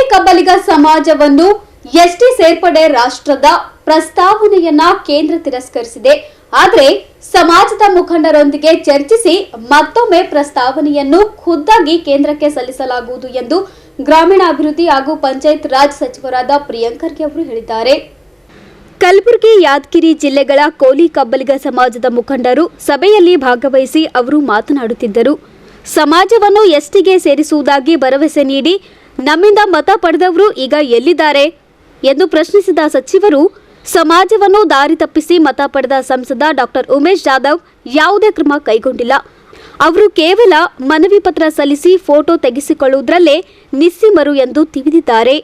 ಕೋಲಿ ಕಬ್ಬಲಿಗ ಸಮಾಜವನ್ನು ಎಸ್ಟಿ ಸೇರ್ಪಡೆ ರಾಷ್ಟ್ರದ ಪ್ರಸ್ತಾವನೆಯನ್ನ ಕೇಂದ್ರ ತಿರಸ್ಕರಿಸಿದೆ. ಆದರೆ ಸಮಾಜದ ಮುಖಂಡರೊಂದಿಗೆ ಚರ್ಚಿಸಿ ಮತ್ತೊಮ್ಮೆ ಪ್ರಸ್ತಾವನೆಯನ್ನು ಖುದ್ದಾಗಿ ಕೇಂದ್ರಕ್ಕೆ ಸಲ್ಲಿಸಲಾಗುವುದು ಎಂದು ಗ್ರಾಮೀಣಾಭಿವೃದ್ಧಿ ಹಾಗೂ ಪಂಚಾಯತ್ ರಾಜ್ ಸಚಿವರಾದ ಪ್ರಿಯಾಂಕ್ ಖರ್ಗೆ ಅವರು ಹೇಳಿದ್ದಾರೆ. ಕಲಬುರಗಿ, ಯಾದಗಿರಿ ಜಿಲ್ಲೆಗಳ ಕೋಲಿ ಕಬ್ಬಲಿಗ ಸಮಾಜದ ಮುಖಂಡರು ಸಭೆಯಲ್ಲಿ ಭಾಗವಹಿಸಿ ಅವರು ಮಾತನಾಡುತ್ತಿದ್ದರು. ಸಮಾಜವನ್ನು ಎಸ್ಟಿಗೆ ಸೇರಿಸುವುದಾಗಿ ಭರವಸೆ ನೀಡಿ ನಮ್ಮಿಂದ ಮತ ಪಡೆದವರು ಈಗ ಎಲ್ಲಿದ್ದಾರೆ ಎಂದು ಪ್ರಶ್ನಿಸಿದ ಸಚಿವರು, ಸಮಾಜವನ್ನು ದಾರಿ ತಪ್ಪಿಸಿ ಮತ ಪಡೆದ ಸಂಸದ ಡಾಕ್ಟರ್ ಉಮೇಶ್ ಜಾಧವ್ ಯಾವುದೇ ಕ್ರಮ ಕೈಗೊಂಡಿಲ್ಲ. ಅವರು ಕೇವಲ ಮನವಿ ಪತ್ರ ಸಲ್ಲಿಸಿ ಫೋಟೋ ತೆಗೆಸಿಕೊಳ್ಳುವುದರಲ್ಲೇ ನಿಸ್ಸೀಮರು ಎಂದು ತಿವಿದಿದ್ದಾರೆ.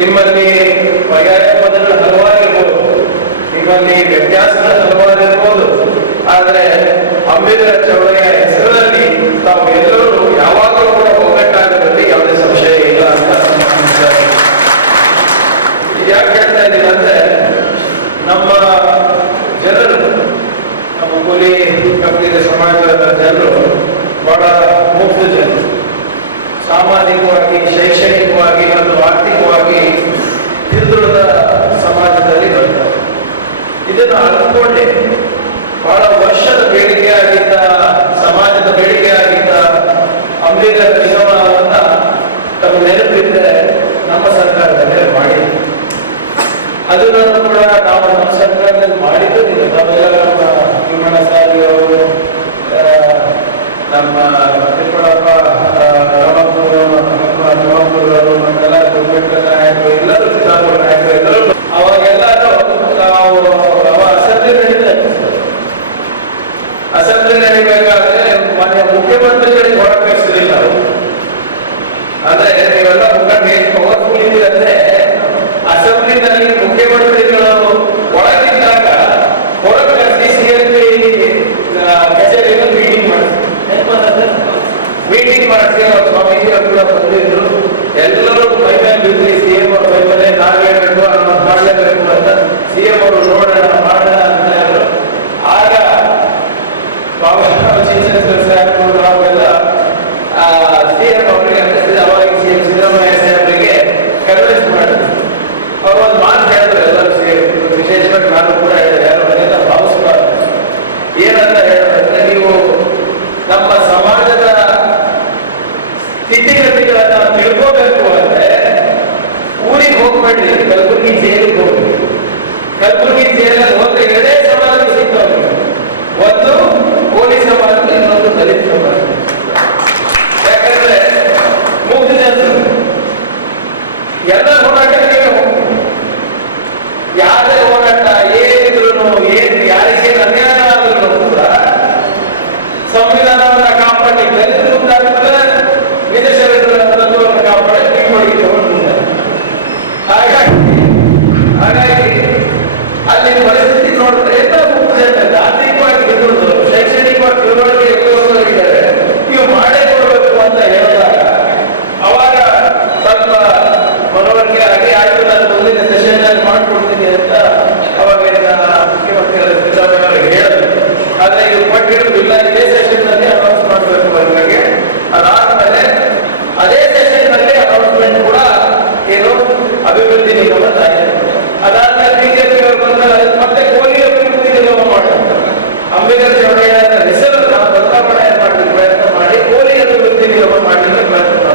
ನಿಮ್ಮಲ್ಲಿ ಪರ್ಯಾಯ ಪದಗಳು ಹಲವಾರು ಇರ್ಬೋದು, ನಿಮ್ಮಲ್ಲಿ ವ್ಯತ್ಯಾಸಗಳು ಹಲವಾರು ಇರ್ಬೋದು. ಆದರೆ ಅಂಬೇಡ್ಕರ್ ಚಳವಳಿಯ ಹೆಸರಿನಲ್ಲಿ ತಾವು ಎಲ್ಲರೂ ಯಾವಾಗಲೂ ಕೂಡ ಒಗ್ಗಟ್ಟಾಗದಲ್ಲಿ ಯಾವುದೇ ಸಂಶಯ ಇಲ್ಲ ಅಂತ ಯಾಕೆ ಹೇಳ್ತಾ ಇದ್ದೀನಿ ಅಂದ್ರೆ, ನಮ್ಮ ಜನರು, ನಮ್ಮ ಕೋಲಿ ಕಬ್ಬಲಿಗ ಸಮಾಜದ ಜನರು ಬಹಳ ಮುಕ್ತ ಜನರು. ಸಾಮಾಜಿಕವಾಗಿ, ಶೈಕ್ಷಣಿಕವಾಗಿ ಮತ್ತು ಆರ್ಥಿಕವಾಗಿ ಹಿಂದುಳಿದ ಸಮಾಜದಲ್ಲಿ ಬರ್ತಾರೆ. ಇದನ್ನು ಅರ್ಥಕೊಂಡೆ ಬಹಳ ವರ್ಷದ ಬೇಡಿಕೆಯಾಗಿದ್ದ, ಸಮಾಜದ ಬೇಡಿಕೆಯಾಗಿದ್ದ ಅಂಬೇಡ್ಕರ್ ನಿಗಮವನ್ನು ತಮ್ಮ ನೆನಪಿದ್ದರೆ ನಮ್ಮ ಸರ್ಕಾರದಲ್ಲಿ ಮಾಡಿದೆ. ಅದನ್ನು ಕೂಡ ನಾವು ನಮ್ಮ ಸರ್ಕಾರದಲ್ಲಿ ಮಾಡಿದ್ದು ನಮ್ಮೆಲ್ಲ ವಿಮಾನ ಸಾರಿಗೆ ಅವರು, ನಮ್ಮ ತಿರುಮಲಪ್ಪ ನಮ್ಮೆಲ್ಲ ಅಂಬೇಡ್ಕರ್ ನಾಯಕರು, ಎಲ್ಲರೂ ಸಿದ್ದಾಪುರ ನಾಯಕರು, ಎಲ್ಲರೂ ಅವಾಗೆಲ್ಲರೂ ನಾವು ಅಸೆಂಬ್ಲಿ ನಡೀಬೇಕಾದ್ರೆ ಮಾನ್ಯ ಮುಖ್ಯಮಂತ್ರಿಗಳಿಗೆ ಹೊರ ಕಳಿಸಲಿಲ್ಲ ಅವರು. ಅಂದ್ರೆ ನೀವೆಲ್ಲ ಮುಖಂಡ ಪವರ್ಫುಲ್ ಇದ್ದೀರಂದ್ರೆ, ಅಸೆಂಬ್ಲಿನಲ್ಲಿ ಮುಖ್ಯಮಂತ್ರಿಗಳು ಒಳಗಿದ್ದಾಗ ಹೊರ ಕಳಿಸಿ ಸಿಎಂಪಿ ಕಚೇರಿಯನ್ನು ಮೀಟಿಂಗ್ ಮಾಡಿಸಿ ಸ್ವಾಮೀಜಿ ಅವರು ಕೂಡ ಬಂದಿದ್ರು. ಎಲ್ಲರೂ ಮೈಮೇಲೆ ಬಿದ್ದಿ ಸಿಎಂ ಅವರು ಮೈಮೇಲೆ ನಾವು ಹೇಳ್ಬೇಕು, ಮಾಡಲೇಬೇಕು ಅಂತ ಸಿಎಂ ಅವರು ನೋಡೋಣ ಮಾಡೋಣ ಅಂತ ಹೇಳಿದ್ರು. ಆಗ ನಾವೆಲ್ಲ ಸಿಎಂ ಅವರಿಗೆ ಅನ್ನಿಸಿದ, ಅವಾಗ ಸಿಎಂ ಸಿದ್ದರಾಮಯ್ಯ ಸಾಹೇಬರಿಗೆ ಕನ್ವಿನ್ಸ್ ಮಾಡಿದ್ರು. ಅವರು ಒಂದು ಮಾತು ಹೇಳಿದ್ರು, ಎಲ್ಲರೂ ಸೇರಿ, ವಿಶೇಷವಾಗಿ ನಾನು ಕೂಡ ಹೇಳಿದೆ, ಯಾರು ಮನೆಯಿಂದ ಭಾವಿಸಬಾರ್ದು. ಏನಂತ ಹೇಳಿದ್ರೆ, ನೀವು ನಮ್ಮ ಸಮಾಜದ ಸ್ಥಿತಿಗತಿಗಳನ್ನ ಗವರ್ಮೆಂಟ್ ಕೂಡ ಏನು ಅಭಿವೃದ್ಧಿ ನಿಗಮ ಆಗಿದೆ. ಅದಾದ್ಮೇಲೆ ಬಿಜೆಪಿ ಅವರು ಬಂದಾಗ ಮತ್ತೆ ಕೋಲಿ ಅಭಿವೃದ್ಧಿ ನಿಗಮ ಮಾಡಿದ್ರು. ಅಂಬೇಡ್ಕರ್ ಚೌಡಯ್ಯನ ಹೆಸರನ್ನ ಬದಲಾವಣೆ ಮಾಡಲಿಕ್ಕೆ ಪ್ರಯತ್ನ ಮಾಡಿ ಕೋಲಿ ಅಭಿವೃದ್ಧಿ ನಿಗಮ ಮಾಡಲಿಕ್ಕೆ ಪ್ರಯತ್ನ ಮಾಡಿದ್ರು.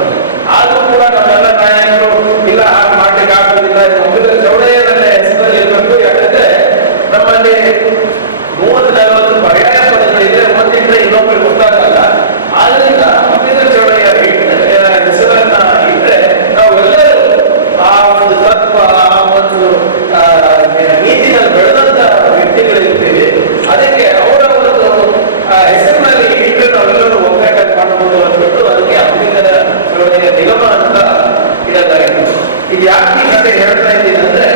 ಆದ್ರೂ ಕೂಡ ನಮ್ಮೆಲ್ಲ ನಾಯಕರು ಇಲ್ಲ ಹಾಗೆ ಮಾಡ್ಲಿಕ್ಕೆ ಆಗೋದಿಲ್ಲ, ಅಂಬೇಡ್ಕರ್ ಚೌಡಯ್ಯನ ಹೆಸರಲ್ಲಿ ಇರಬೇಕು. ಯಾಕಂದ್ರೆ ನಮ್ಮಲ್ಲಿ 30-40 ಪರ್ಯಾಯ ಪದಗಳಿದ್ರೆ ಒಂದಿದ್ರೆ ಇನ್ನೊಬ್ಬರಿಗೆ ಗೊತ್ತಾಗಲ್ಲ. ಆದ್ರಿಂದ ಅಂಬೇಡ್ಕರ್ ಚೌಡಯ್ಯ ಹೆಸರನ್ನ ಇಟ್ರೆ ನಾವೆಲ್ಲರೂ ಆ ಒಂದು ತತ್ವ, ಆ ಒಂದು ನೀತಿನಲ್ಲಿ ಬೆಳೆದಂತ ವ್ಯಕ್ತಿಗಳಿರ್ತೀವಿ. ಅದಕ್ಕೆ ಅವರ ಒಂದು ಹೆಸರಿನಲ್ಲಿ ಇಟ್ಟರೆ ನಾವೆಲ್ಲರೂ ಒಗ್ಗಟ್ಟಾಗಿ ಮಾಡಬಹುದು ಅಂದ್ಬಿಟ್ಟು ಅದಕ್ಕೆ ಅಂಬೇಡ್ಕರ್ ಚೌಡಯ್ಯ ನಿಗಮ ಅಂತ ಇಡಲಾಗಿದೆ. ಇದು ಯಾಕೆ ಈ ಕತೆ ಹೇಳ್ತಾ ಇದ್ದೀನಿ ಅಂದ್ರೆ,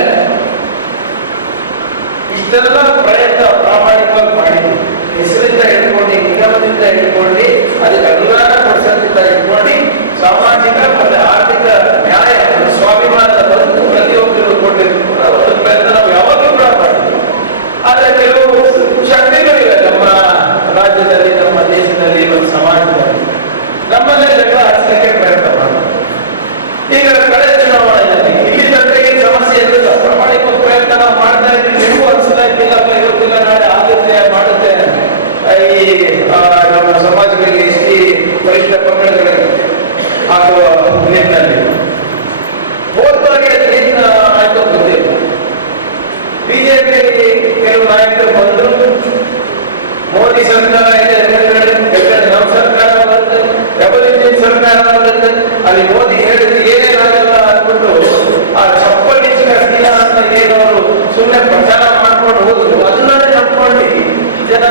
ಇಷ್ಟೆಲ್ಲ ಪ್ರಯತ್ನ ಪ್ರಾಮಾಣಿಕವಾಗಿ ಮಾಡಿದ್ವಿ. ಹೆಸರಿಂದ ಹಿಡ್ಕೊಂಡು, ನಿಗಮದಿಂದ ಹಿಡ್ಕೊಂಡು, ಅದಕ್ಕೆ ಅನುದಾನ ಕೊಡಿಸೋದ್ರಿಂದ ಹಿಡ್ಕೊಂಡು, ಸಾಮಾಜಿಕ ಮತ್ತು ಆರ್ಥಿಕ ನ್ಯಾಯ, ಸ್ವಾಭಿಮಾನದ ಬದುಕು ಪ್ರತಿಯೊಬ್ಬರು ಕೊಟ್ಟಿರ್ತೀವಿ. ಒಂದು ಪ್ರಯತ್ನ ನಾವು ಯಾವಾಗಲೂ ಕೂಡ ಮಾಡಿದ್ವಿ. ಆದರೆ ಕೆಲವು ಶಕ್ತಿಗಳಿವೆ ನಮ್ಮ ರಾಜ್ಯದಲ್ಲಿ, ನಮ್ಮ ದೇಶದಲ್ಲಿ, ಒಂದು ಸಮಾಜದಲ್ಲಿ ನಮ್ಮಲ್ಲೇ ಜಗಳ ಹಚ್ಚಲಿಕ್ಕೆ ಪ್ರಯತ್ನ ಮಾಡ್ತಾರೆ. ಈಗ ಕಳೆದ ಚುನಾವಣೆಯಲ್ಲಿ ಇಲ್ಲಿ ತಂದೆಗೆ ಸಮಸ್ಯೆ ಇರಲಿಲ್ಲ, ಪ್ರಾಮಾಣಿಕ ಪ್ರಯತ್ನ ನಾವು ಮಾಡ್ತಾ ಇದ್ದೀವಿ. ನಿಮಗೂ ಅನಿಸ್ತಾ ಇದ್ದಿಲ್ಲಪ್ಪ ಇವತ್ತಿಲ್ಲ ನಾಳೆ ಆಗುತ್ತೆ ಮಾಡುತ್ತೆ ಈ ನಮ್ಮ ಸಮಾಜಗಳಿಗೆ ಎಸ್ಟಿ ವರಿಷ್ಠ ಪಂಗಡಗಳಿಗೆ ಹಾಕುವ ನಿಟ್ಟಿನಲ್ಲಿ ಹೋದ್ಬಾರಿ ಏನು ಆಯ್ತು ಗೊತ್ತಿಲ್ಲ. ಬಿಜೆಪಿ ಕೆಲವು ನಾಯಕರು ಬಂದರು, ಮೋದಿ ಸರ್ಕಾರ ಇದೆ, ನಮ್ಮ ಸರ್ಕಾರ ಬರುತ್ತೆ, ಡಬಲ್ ಇಂಜಿನ್ ಸರ್ಕಾರ ಬರುತ್ತೆ, ಅಲ್ಲಿ ಮೋದಿ ಹೇಳಿದ್ರೆ ಏನೇನಾಗಲ್ಲ ಅಂದ್ಬಿಟ್ಟು ಆ ಚಪ್ಪಲಿ ದಿನ ಅಂತ ಏನವರು ಸುಮ್ಮನೆ ಪ್ರಚಾರ ಮಾಡ್ಕೊಂಡು ಹೋಗುದು, ಅದನ್ನೇ ನಂಬ್ಕೊಂಡು ಜನ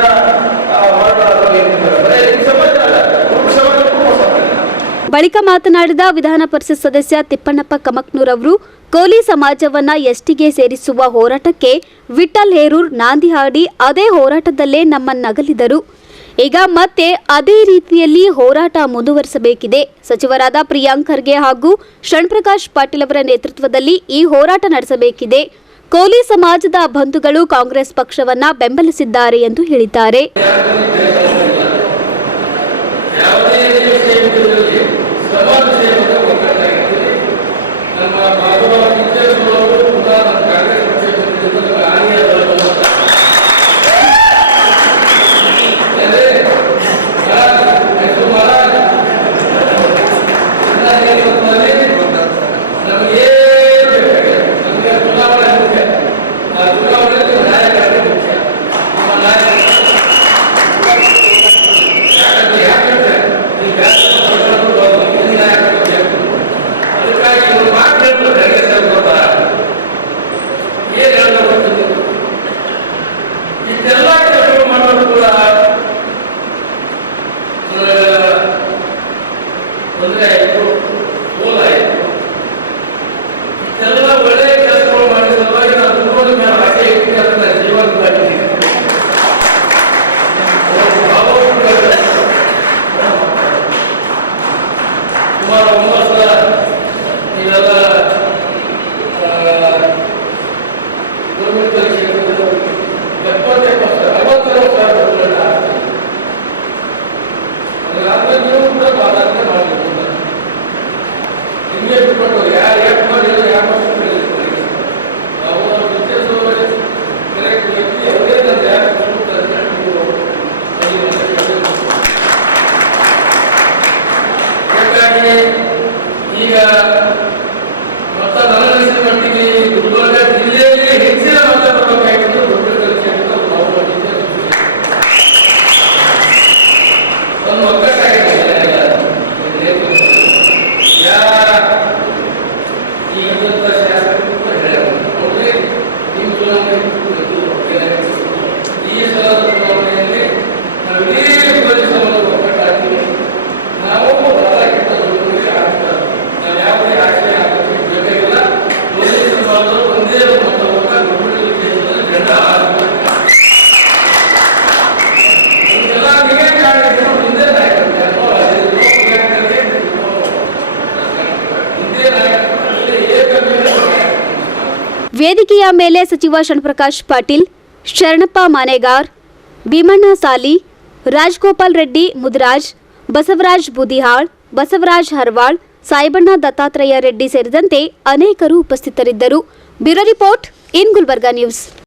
ಬಳಿಕ ಮಾತನಾಡಿದ ವಿಧಾನ ಪರಿಷತ್ ಸದಸ್ಯ ತಿಪ್ಪಣ್ಣಪ್ಪ ಕಮಕ್ನೂರ್ ಅವರು ಕೋಲಿ ಸಮಾಜವನ್ನ ಎಸ್ಟಿಗೆ ಸೇರಿಸುವ ಹೋರಾಟಕ್ಕೆ ವಿಠಲ್ ಹೇರೂರ್ ನಾಂದಿ ಹಾಡಿ ಅದೇ ಹೋರಾಟದಲ್ಲೇ ನಮ್ಮನ್ನಗಲಿದರು. ಈಗ ಮತ್ತೆ ಅದೇ ರೀತಿಯಲ್ಲಿ ಹೋರಾಟ ಮುಂದುವರಿಸಬೇಕಿದೆ. ಸಚಿವರಾದ ಪ್ರಿಯಾಂಕ್ ಖರ್ಗೆ ಹಾಗೂ ಶರಣಪ್ರಕಾಶ್ ಪಾಟೀಲ್ ಅವರ ನೇತೃತ್ವದಲ್ಲಿ ಈ ಹೋರಾಟ ನಡೆಸಬೇಕಿದೆ. ಕೋಲಿ ಸಮಾಜದ ಬಂಧುಗಳು ಕಾಂಗ್ರೆಸ್ ಪಕ್ಷವನ್ನ ಬೆಂಬಲಿಸಿದ್ದಾರೆ ಎಂದು ಹೇಳಿದ್ದಾರೆ. ವೇದಿಕೆಯ ಮೇಲೆ ಸಚಿವ ಶರಣಪ್ರಕಾಶ್ ಪಾಟೀಲ್, ಶರಣಪ್ಪ ಮಾನೆಗಾರ್, ಭೀಮಣ್ಣ ಸಾಲಿ, ರಾಜಗೋಪಾಲ್ ರೆಡ್ಡಿ ಮುದರಾಜ್, ಬಸವರಾಜ್ ಬೂದಿಹಾಳ್, ಬಸವರಾಜ್ ಹರ್ವಾಳ್, ಸಾಯಿಬಣ್ಣ ದತ್ತಾತ್ರೇಯ ರೆಡ್ಡಿ ಸೇರಿದಂತೆ ಅನೇಕರು ಉಪಸ್ಥಿತರಿದ್ದರು. Bureau report in Gulbarga news.